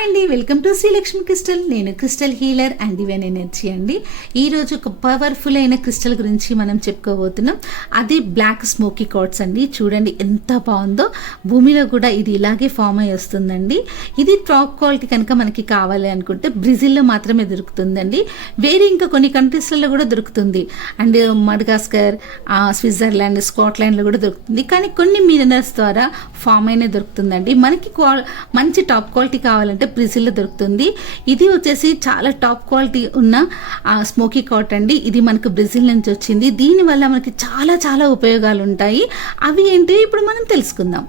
Hi అండి, welcome to Srilakshmi crystal. నేను crystal healer and divine energy అండి. ఈరోజు ఒక పవర్ఫుల్ అయిన క్రిస్టల్ గురించి మనం చెప్పుకోబోతున్నాం. అది బ్లాక్ స్మోకీ కార్డ్స్ అండి. చూడండి ఎంత బాగుందో. భూమిలో కూడా ఇది ఇలాగే ఫామ్ అయ్యి వస్తుందండి. ఇది టాప్ క్వాలిటీ కనుక మనకి కావాలి అనుకుంటే బ్రెజిల్లో మాత్రమే దొరుకుతుందండి. వేరే ఇంకా కొన్ని కంట్రీస్లలో కూడా దొరుకుతుంది. అండ్ మడగాస్కర్, స్విట్జర్లాండ్, స్కాట్లాండ్లో కూడా దొరుకుతుంది. కానీ కొన్ని మినరల్స్ ద్వారా ఫామ్ అయినా దొరుకుతుందండి. మనకి మంచి టాప్ క్వాలిటీ కావాలంటే బ్రెజిల్లో దొరుకుతుంది. ఇది వచ్చేసి చాలా టాప్ క్వాలిటీ ఉన్న స్మోకీ కార్డ్ అండి. ఇది మనకు బ్రెజిల్ నుంచి వచ్చింది. దీనివల్ల మనకి చాలా చాలా ఉపయోగాలు ఉంటాయి. అవి ఏంటి ఇప్పుడు మనం తెలుసుకుందాం.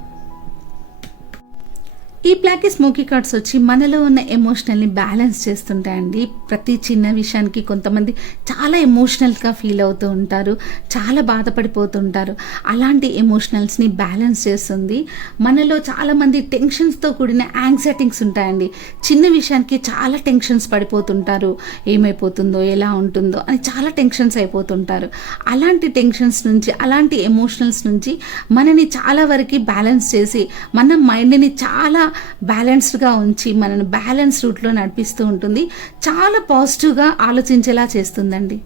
ఈ బ్లాక్ స్మోకీ కార్డ్స్ వచ్చి మనలో ఉన్న ఎమోషనల్ని బ్యాలెన్స్ చేస్తుంటాయండి. ప్రతి చిన్న విషయానికి కొంతమంది చాలా ఎమోషనల్గా ఫీల్ అవుతూ ఉంటారు, చాలా బాధపడిపోతుంటారు. అలాంటి ఎమోషనల్స్ని బ్యాలెన్స్ చేస్తుంది. మనలో చాలామంది టెన్షన్స్తో కూడిన యాంగ్జైటీస్ ఉంటాయండి. చిన్న విషయానికి చాలా టెన్షన్స్ పడిపోతుంటారు. ఏమైపోతుందో, ఎలా ఉంటుందో అని చాలా టెన్షన్స్ అయిపోతుంటారు. అలాంటి టెన్షన్స్ నుంచి, అలాంటి ఎమోషనల్స్ నుంచి మనని చాలా వరకు బ్యాలెన్స్ చేసి మన మైండ్ని చాలా బ్యాలెన్స్డ్గా ఉంచి మనను బ్యాలెన్స్ రూట్లో నడిపిస్తూ ఉంటుంది. చాలా పాజిటివ్గా ఆలోచించేలా చేస్తుందండి.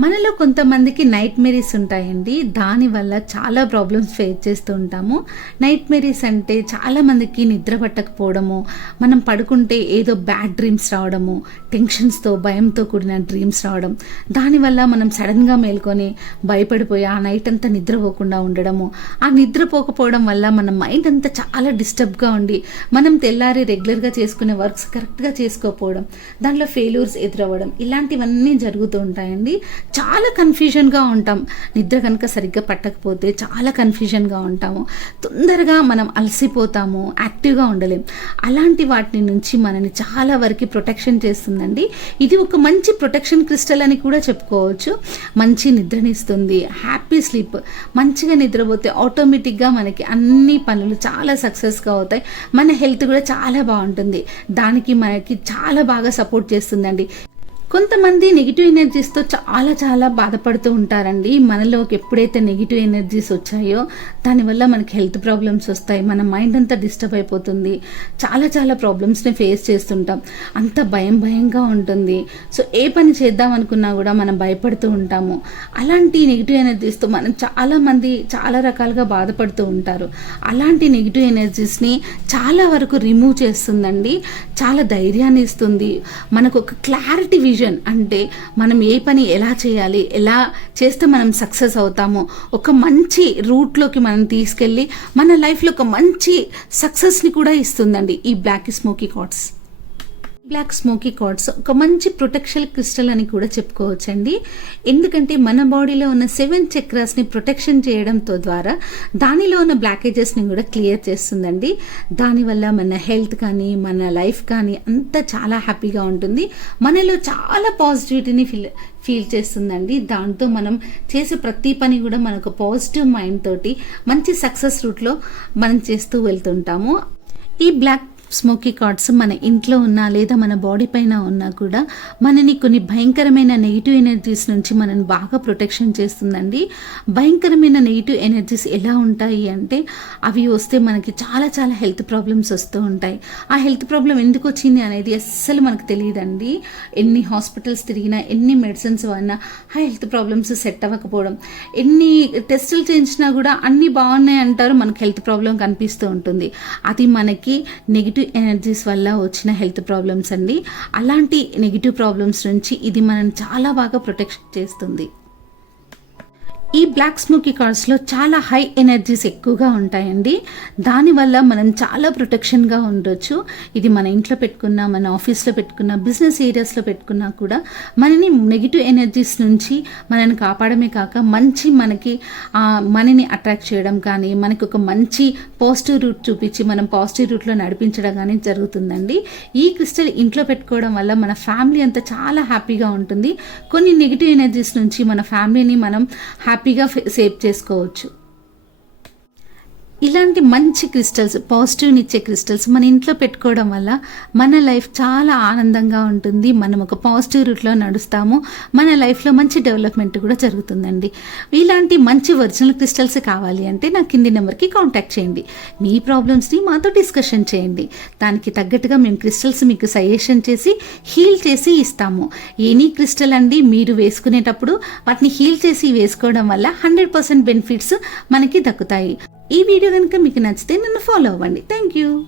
మనలో కొంతమందికి నైట్ మెరీస్ ఉంటాయండి. దానివల్ల చాలా ప్రాబ్లమ్స్ ఫేస్ చేస్తూ ఉంటాము. నైట్ మెరీస్ అంటే చాలామందికి నిద్ర పట్టకపోవడము, మనం పడుకుంటే ఏదో బ్యాడ్ డ్రీమ్స్ రావడము, టెన్షన్స్తో భయంతో కూడిన డ్రీమ్స్ రావడం, దానివల్ల మనం సడన్గా మేల్కొని భయపడిపోయి ఆ నైట్ అంతా నిద్రపోకుండా ఉండడము, ఆ నిద్రపోకపోవడం వల్ల మన మైండ్ అంతా చాలా డిస్టర్బ్గా ఉండి మనం తెల్లారి రెగ్యులర్గా చేసుకునే వర్క్స్ కరెక్ట్గా చేసుకోకపోవడం, దాంట్లో ఫెయిల్యూర్స్ ఎదురవ్వడం, ఇలాంటివన్నీ జరుగుతూ ఉంటాయండి. చాలా కన్ఫ్యూజన్గా ఉంటాం. నిద్ర కనుక సరిగ్గా పట్టకపోతే చాలా కన్ఫ్యూజన్గా ఉంటాము. తొందరగా మనం అలసిపోతాము, యాక్టివ్గా ఉండలేం. అలాంటి వాటి నుంచి మనని చాలా వరకు ప్రొటెక్షన్ చేస్తుందండి. ఇది ఒక మంచి ప్రొటెక్షన్ క్రిస్టల్ అని కూడా చెప్పుకోవచ్చు. మంచి నిద్రనిస్తుంది, హ్యాపీ స్లీప్. మంచిగా నిద్రపోతే ఆటోమేటిక్గా మనకి అన్ని పనులు చాలా సక్సెస్గా అవుతాయి. మన హెల్త్ కూడా చాలా బాగుంటుంది. దానికి మనకి చాలా బాగా సపోర్ట్ చేస్తుందండి. కొంతమంది నెగిటివ్ ఎనర్జీస్తో చాలా చాలా బాధపడుతూ ఉంటారండి. మనలోకి ఎప్పుడైతే నెగిటివ్ ఎనర్జీస్ వచ్చాయో దానివల్ల మనకి హెల్త్ ప్రాబ్లమ్స్ వస్తాయి. మన మైండ్ అంతా డిస్టర్బ్ అయిపోతుంది. చాలా చాలా ప్రాబ్లమ్స్ని ఫేస్ చేస్తుంటాం. అంత భయంగా ఉంటుంది. సో ఏ పని చేద్దాం అనుకున్నా కూడా మనం భయపడుతూ ఉంటాము. అలాంటి నెగిటివ్ ఎనర్జీస్తో మనం చాలామంది చాలా రకాలుగా బాధపడుతూ ఉంటారు. అలాంటి నెగిటివ్ ఎనర్జీస్ని చాలా వరకు రిమూవ్ చేస్తుందండి. చాలా ధైర్యాన్ని ఇస్తుంది. మనకు ఒక క్లారిటీ విజన్, అంటే మనం ఏ పని ఎలా చేయాలి, ఎలా చేస్తే మనం సక్సెస్ అవుతామో ఒక మంచి రూట్లోకి మనం తీసుకెళ్ళి మన లైఫ్లో ఒక మంచి సక్సెస్ని కూడా ఇస్తుందండి ఈ black smoky cards. Black smoky cards ఒక మంచి ప్రొటెక్షన్ క్రిస్టల్ అని కూడా చెప్పుకోవచ్చండి. ఎందుకంటే మన బాడీలో ఉన్న 7 చక్రాస్ని ప్రొటెక్షన్ చేయడంతో ద్వారా దానిలో ఉన్న బ్లాకేజెస్ని కూడా క్లియర్ చేస్తుందండి. దానివల్ల మన హెల్త్ కానీ మన లైఫ్ కానీ అంతా చాలా హ్యాపీగా ఉంటుంది. మనలో చాలా పాజిటివిటీని ఫీల్ చేస్తుందండి. దాంతో మనం చేసే ప్రతి పని కూడా మనకు పాజిటివ్ మైండ్ తోటి మంచి సక్సెస్ రూట్లో మనం చేస్తూ వెళ్తుంటాము. ఈ బ్లాక్ స్మోకీ కార్డ్స్ మన ఇంట్లో ఉన్నా లేదా మన బాడీ పైన ఉన్నా కూడా మనని కొన్ని భయంకరమైన నెగిటివ్ ఎనర్జీస్ నుంచి మనని బాగా ప్రొటెక్షన్ చేస్తుందండి. భయంకరమైన నెగిటివ్ ఎనర్జీస్ ఎలా ఉంటాయి అంటే అవి వస్తే మనకి చాలా చాలా హెల్త్ ప్రాబ్లమ్స్ వస్తూ ఉంటాయి. ఆ హెల్త్ ప్రాబ్లం ఎందుకు వచ్చింది అనేది అస్సలు మనకు తెలియదండి. ఎన్ని హాస్పిటల్స్ తిరిగినా, ఎన్ని మెడిసిన్స్ వాడినా ఆ హెల్త్ ప్రాబ్లమ్స్ సెట్ అవ్వకపోవడం, ఎన్ని టెస్టులు చేయించినా కూడా అన్నీ బాగున్నాయి అంటారు, మనకు హెల్త్ ప్రాబ్లం కనిపిస్తూ ఉంటుంది. అది మనకి నెగిటివ్ ఎనర్జీస్ వల్ల వచ్చిన హెల్త్ ప్రాబ్లమ్స్ అండి. అలాంటి నెగిటివ్ ప్రాబ్లమ్స్ నుంచి ఇది మనల్ని చాలా బాగా ప్రొటెక్షన్ చేస్తుంది. ఈ బ్లాక్ స్మోకీ కార్డ్స్లో చాలా హై ఎనర్జీస్ ఎక్కువగా ఉంటాయండి. దానివల్ల మనం చాలా ప్రొటెక్షన్గా ఉండొచ్చు. ఇది మన ఇంట్లో పెట్టుకున్నా, మన ఆఫీస్లో పెట్టుకున్నా, బిజినెస్ ఏరియాస్లో పెట్టుకున్నా కూడా మనని నెగిటివ్ ఎనర్జీస్ నుంచి మనని కాపాడమే కాక మనకి మనీని అట్రాక్ట్ చేయడం కానీ, మనకి ఒక మంచి పాజిటివ్ రూట్ చూపించి మనం పాజిటివ్ రూట్లో నడిపించడం కానీ జరుగుతుందండి. ఈ క్రిస్టల్ ఇంట్లో పెట్టుకోవడం వల్ల మన ఫ్యామిలీ అంతా చాలా హ్యాపీగా ఉంటుంది. కొన్ని నెగిటివ్ ఎనర్జీస్ నుంచి మన ఫ్యామిలీని మనం హ్యాపీగా సేవ్ చేసుకోవచ్చు. ఇలాంటి మంచి క్రిస్టల్స్, పాజిటివ్నిచ్చే క్రిస్టల్స్ మన ఇంట్లో పెట్టుకోవడం వల్ల మన లైఫ్ చాలా ఆనందంగా ఉంటుంది. మనం ఒక పాజిటివ్ రూట్లో నడుస్తాము. మన లైఫ్లో మంచి డెవలప్మెంట్ కూడా జరుగుతుందండి. ఇలాంటి మంచి ఒరిజినల్ క్రిస్టల్స్ కావాలి అంటే నా కింది నెంబర్కి కాంటాక్ట్ చేయండి. మీ ప్రాబ్లమ్స్ని మాతో డిస్కషన్ చేయండి. దానికి తగ్గట్టుగా మేము క్రిస్టల్స్ మీకు సజెషన్ చేసి హీల్ చేసి ఇస్తాము. ఎనీ క్రిస్టల్ అండి మీరు వేసుకునేటప్పుడు వాటిని హీల్ చేసి వేసుకోవడం వల్ల 100% బెనిఫిట్స్ మనకి దక్కుతాయి. ఈ వీడియో కనుక మీకు నచ్చితే నన్ను ఫాలో అవ్వండి. Thank you.